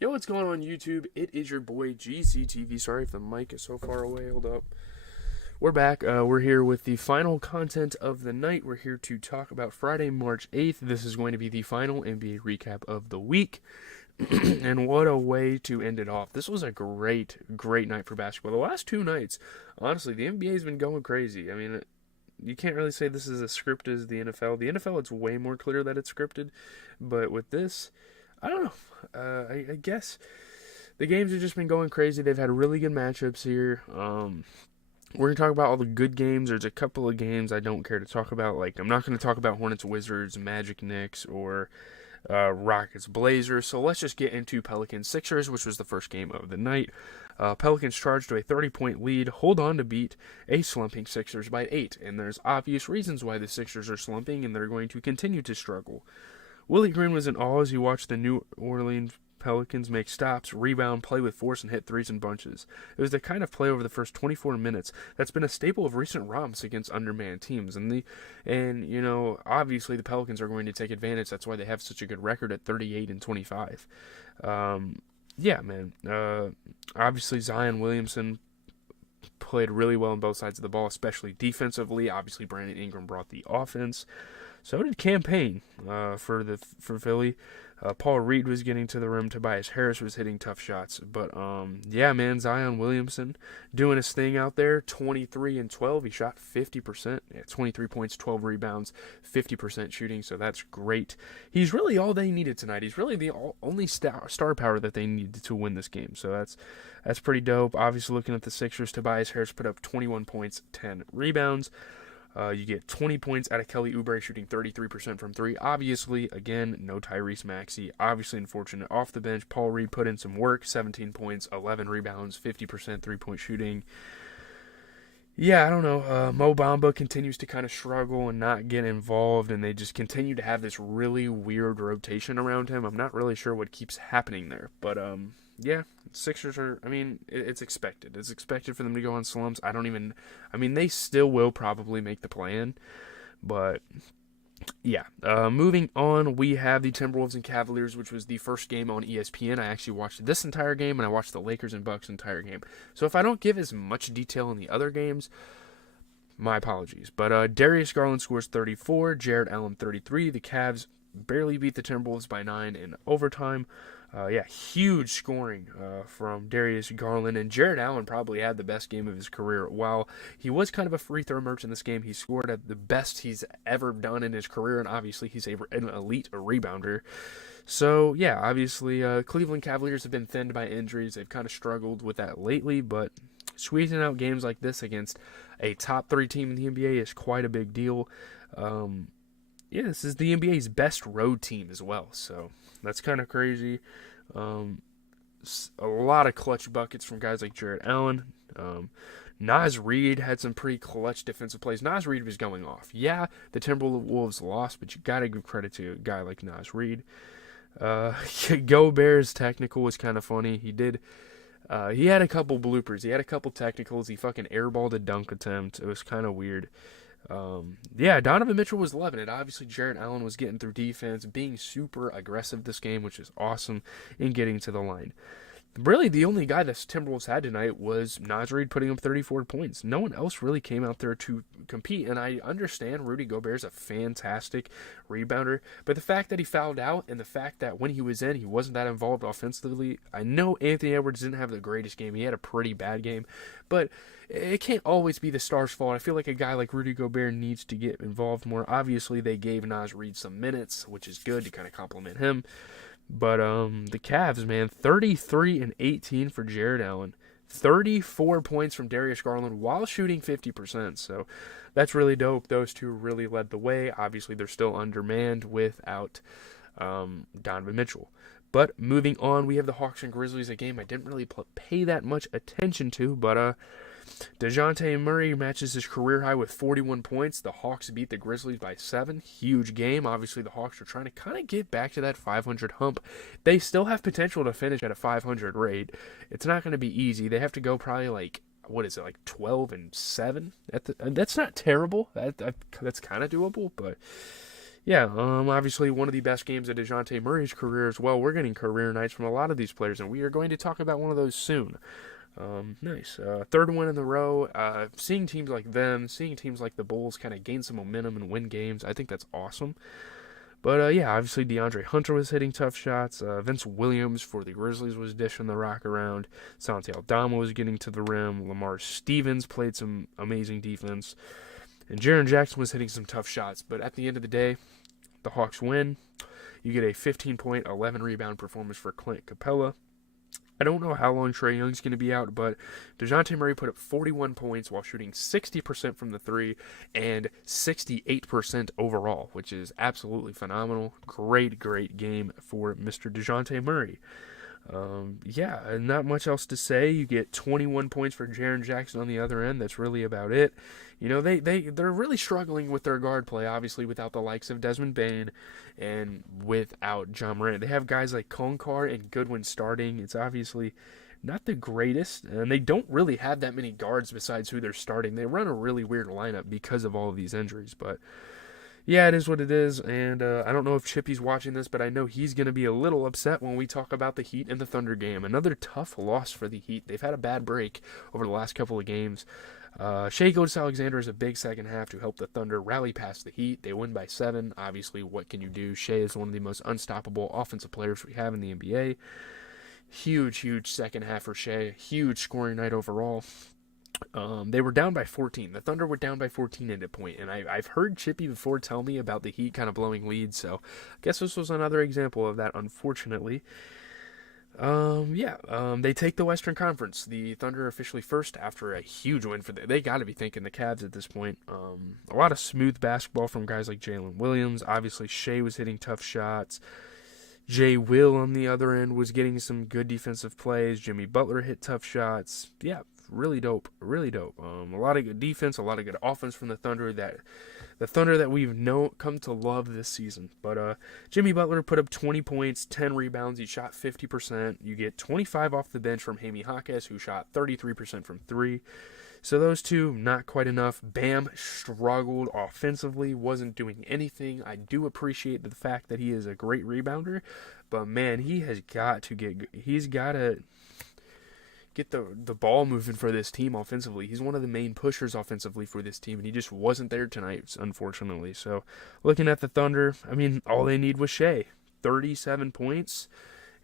Yo, what's going on YouTube? It is your boy GCTV. Sorry if the mic is so far away. Hold up. We're back. We're here with the final content of the night. We're here to talk about Friday, March 8th. This is going to be the final NBA recap of the week. And what a way to end it off. This was a great night for basketball. The last two nights, honestly, the NBA has been going crazy. I mean, you can't really say this is as scripted as the NFL. The NFL, it's way more clear that it's scripted. But with this, I don't know. I guess the games have just been going crazy. They've had really good matchups here. We're going to talk about all the good games. There's a couple of games I don't care to talk about. Like, I'm not going to talk about Hornets Wizards, Magic Knicks, or Rockets Blazers. So let's just get into Pelicans Sixers, which was the first game of the night. Pelicans charged to a 30-point lead, hold on to beat a slumping Sixers by 8. And there's obvious reasons why the Sixers are slumping, and they're going to continue to struggle. Willie Green was in awe as he watched the New Orleans Pelicans make stops, rebound, play with force, and hit threes in bunches. It was the kind of play over the first 24 minutes that's been a staple of recent romps against undermanned teams. And obviously the Pelicans are going to take advantage. That's why they have such a good record at 38-25. Obviously Zion Williamson played really well on both sides of the ball, especially defensively. Obviously Brandon Ingram brought the offense. So did Cam Payne for Philly. Paul Reed was getting to the rim. Tobias Harris was hitting tough shots. But, Zion Williamson doing his thing out there. 23-12. He shot 50%. 23 points, 12 rebounds, 50% shooting. So that's great. He's really all they needed tonight. He's really the only star power that they needed to win this game. So that's pretty dope. Obviously, looking at the Sixers, Tobias Harris put up 21 points, 10 rebounds. You get 20 points out of Kelly Oubre shooting 33% from 3. Obviously, again, no Tyrese Maxey. Obviously unfortunate. Off the bench, Paul Reed put in some work. 17 points, 11 rebounds, 50% three-point shooting. Yeah, I don't know. Mo Bamba continues to kind of struggle and not get involved, and they just continue to have this really weird rotation around him. I'm not really sure what keeps happening there. But, Sixers are, it's expected. It's expected for them to go on slumps. They still will probably make the play-in. But, yeah. Moving on, we have the Timberwolves and Cavaliers, which was the first game on ESPN. I actually watched this entire game, and I watched the Lakers and Bucks entire game. So if I don't give as much detail in the other games, my apologies. But Darius Garland scores 34, Jared Allen 33. The Cavs barely beat the Timberwolves by 9 in overtime. Huge scoring from Darius Garland, and Jared Allen probably had the best game of his career. While he was kind of a free throw merchant in this game, he scored at the best he's ever done in his career, and obviously he's an elite rebounder. So, obviously Cleveland Cavaliers have been thinned by injuries. They've kind of struggled with that lately, but squeezing out games like this against a top 3 team in the NBA is quite a big deal. This is the NBA's best road team as well, so that's kind of crazy. A lot of clutch buckets from guys like Jared Allen. Naz Reid had some pretty clutch defensive plays. Naz Reid was going off. Yeah, the Timberwolves lost, but you got to give credit to a guy like Naz Reid. Gobert's technical was kind of funny. He had a couple bloopers. He had a couple technicals. He fucking airballed a dunk attempt. It was kind of weird. Donovan Mitchell was loving it. Obviously, Jared Allen was getting through defense, being super aggressive this game, which is awesome, in getting to the line. Really, the only guy that Timberwolves had tonight was Naz Reid putting up 34 points. No one else really came out there to compete, and I understand Rudy Gobert's a fantastic rebounder, but the fact that he fouled out and the fact that when he was in, he wasn't that involved offensively. I know Anthony Edwards didn't have the greatest game. He had a pretty bad game, but it can't always be the Stars' fault. I feel like a guy like Rudy Gobert needs to get involved more. Obviously, they gave Naz Reid some minutes, which is good to kind of compliment him. But the Cavs, man, 33-18 for Jared Allen. 34 points from Darius Garland while shooting 50%. So that's really dope. Those two really led the way. Obviously, they're still undermanned without Donovan Mitchell. But moving on, we have the Hawks and Grizzlies, a game I didn't really pay that much attention to, but DeJounte Murray matches his career high with 41 points. The Hawks beat the Grizzlies by 7. Huge game. Obviously, the Hawks are trying to kind of get back to that 500 hump. They still have potential to finish at a 500 rate. It's not going to be easy. They have to go probably 12-7? That's not terrible. That's kind of doable, but Yeah, obviously one of the best games of DeJounte Murray's career as well. We're getting career nights from a lot of these players, and we are going to talk about one of those soon. Nice. Third win in the row. Seeing teams like them, seeing teams like the Bulls kind of gain some momentum and win games, I think that's awesome. But yeah, obviously DeAndre Hunter was hitting tough shots. Vince Williams for the Grizzlies was dishing the rock around. Santi Aldama was getting to the rim. Lamar Stevens played some amazing defense. And Jaren Jackson was hitting some tough shots. But at the end of the day, the Hawks win. You get a 15-point, 11-rebound performance for Clint Capella. I don't know how long Trae Young's going to be out, but DeJounte Murray put up 41 points while shooting 60% from the three and 68% overall, which is absolutely phenomenal. Great, great game for Mr. DeJounte Murray. Yeah, not much else to say. You get 21 points for Jaren Jackson on the other end. That's really about it. You know, they're really struggling with their guard play, obviously, without the likes of Desmond Bane and without John Morant. They have guys like Konkar and Goodwin starting. It's obviously not the greatest, and they don't really have that many guards besides who they're starting. They run a really weird lineup because of all of these injuries, but yeah, it is what it is, and I don't know if Chippy's watching this, but I know he's going to be a little upset when we talk about the Heat and the Thunder game. Another tough loss for the Heat. They've had a bad break over the last couple of games. Shai Gilgeous-Alexander is a big second half to help the Thunder rally past the Heat. They win by 7. Obviously, what can you do? Shai is one of the most unstoppable offensive players we have in the NBA. Huge, huge second half for Shai. Huge scoring night overall. They were down by 14. The Thunder were down by 14 at a point, and I've heard Chippy before tell me about the Heat kind of blowing leads, so I guess this was another example of that, unfortunately. They take the Western Conference. The Thunder officially first after a huge win for them. They got to be thinking the Cavs at this point. A lot of smooth basketball from guys like Jalen Williams. Obviously, Shai was hitting tough shots. Jay Will on the other end was getting some good defensive plays. Jimmy Butler hit tough shots. Yeah, really dope, really dope. A lot of good defense, a lot of good offense from the Thunder that we've come to love this season. But Jimmy Butler put up 20 points, 10 rebounds. He shot 50%. You get 25 off the bench from Jaime Jaquez, who shot 33% from three. So those two, not quite enough. Bam struggled offensively, wasn't doing anything. I do appreciate the fact that he is a great rebounder, but man, he's got to get the ball moving for this team offensively. He's one of the main pushers offensively for this team, and he just wasn't there tonight, unfortunately. So looking at the Thunder, I mean, all they need was Shai. 37 points.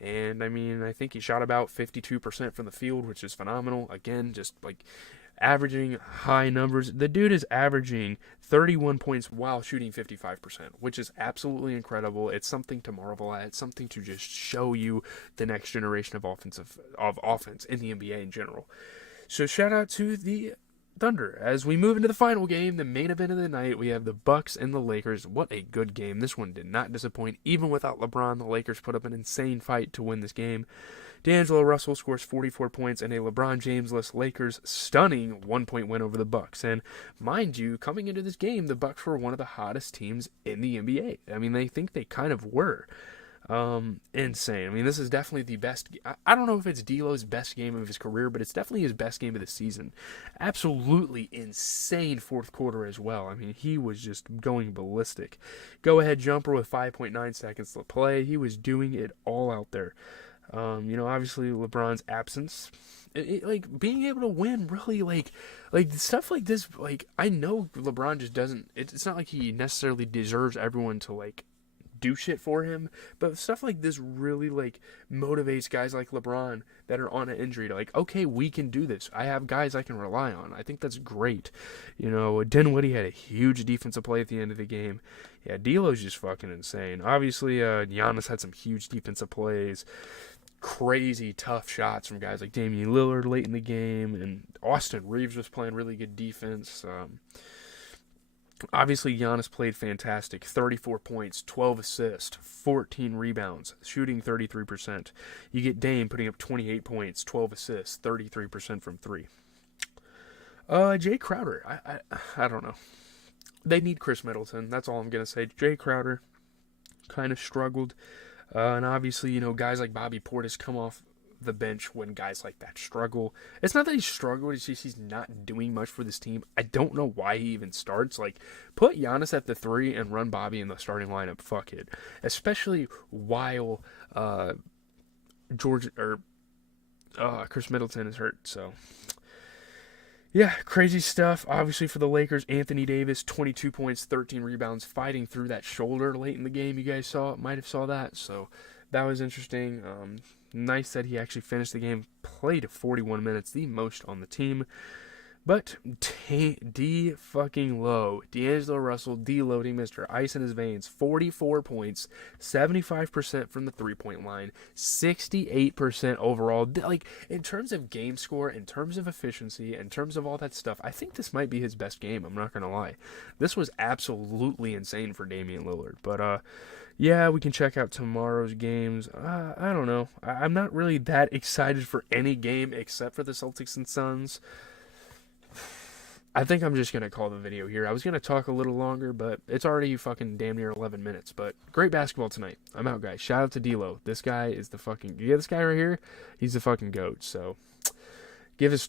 And, I mean, I think he shot about 52% from the field, which is phenomenal. Again, just like averaging high numbers. The dude is averaging 31 points while shooting 55%, which is absolutely incredible. It's something to marvel at. It's something to just show you the next generation of offense in the NBA in general. So shout out to the Thunder. As we move into the final game, the main event of the night, we have the Bucks and the Lakers. What a good game. This one did not disappoint. Even without LeBron, the Lakers put up an insane fight to win this game. D'Angelo Russell scores 44 points and a LeBron James-less Lakers stunning 1-point win over the Bucks. And mind you, coming into this game, the Bucks were one of the hottest teams in the NBA. I mean, they think they kind of were. Insane. I mean, this is definitely the best. I don't know if it's D'Lo's best game of his career, but it's definitely his best game of the season. Absolutely insane fourth quarter as well. I mean, he was just going ballistic. Go-ahead jumper with 5.9 seconds to play. He was doing it all out there. Obviously LeBron's absence, like being able to win, really like stuff like this. Like I know LeBron just doesn't. It's not like he necessarily deserves everyone to like do shit for him, but stuff like this really like motivates guys like LeBron that are on an injury to like, okay, we can do this. I have guys I can rely on. I think that's great. Dinwiddie had a huge defensive play at the end of the game. Yeah, D'Lo's just fucking insane. Obviously, Giannis had some huge defensive plays. Crazy tough shots from guys like Damian Lillard late in the game, and Austin Reeves was playing really good defense. Obviously, Giannis played fantastic. 34 points, 12 assists, 14 rebounds, shooting 33%. You get Dame putting up 28 points, 12 assists, 33% from three. Jay Crowder, I don't know. They need Chris Middleton. That's all I'm going to say. Jay Crowder kind of struggled. And obviously, guys like Bobby Portis come off the bench when guys like that struggle. It's not that he's struggling, it's just he's not doing much for this team. I don't know why he even starts. Like, put Giannis at the 3 and run Bobby in the starting lineup. Fuck it. Especially while George or Chris Middleton is hurt. So, yeah, crazy stuff. Obviously for the Lakers, Anthony Davis, 22 points, 13 rebounds, fighting through that shoulder late in the game. You guys might have saw that. So that was interesting. Nice that he actually finished the game, played 41 minutes, the most on the team. But D-fucking-low. D'Angelo Russell deloading Mr. Ice in his veins. 44 points, 75% from the three-point line, 68% overall. Like, in terms of game score, in terms of efficiency, in terms of all that stuff, I think this might be his best game. I'm not going to lie. This was absolutely insane for Damian Lillard. But, yeah, we can check out tomorrow's games. I don't know. I'm not really that excited for any game except for the Celtics and Suns. I think I'm just going to call the video here. I was going to talk a little longer, but it's already fucking damn near 11 minutes. But great basketball tonight. I'm out, guys. Shout out to D'Lo. This guy is the fucking... You get this guy right here? He's the fucking GOAT. So give us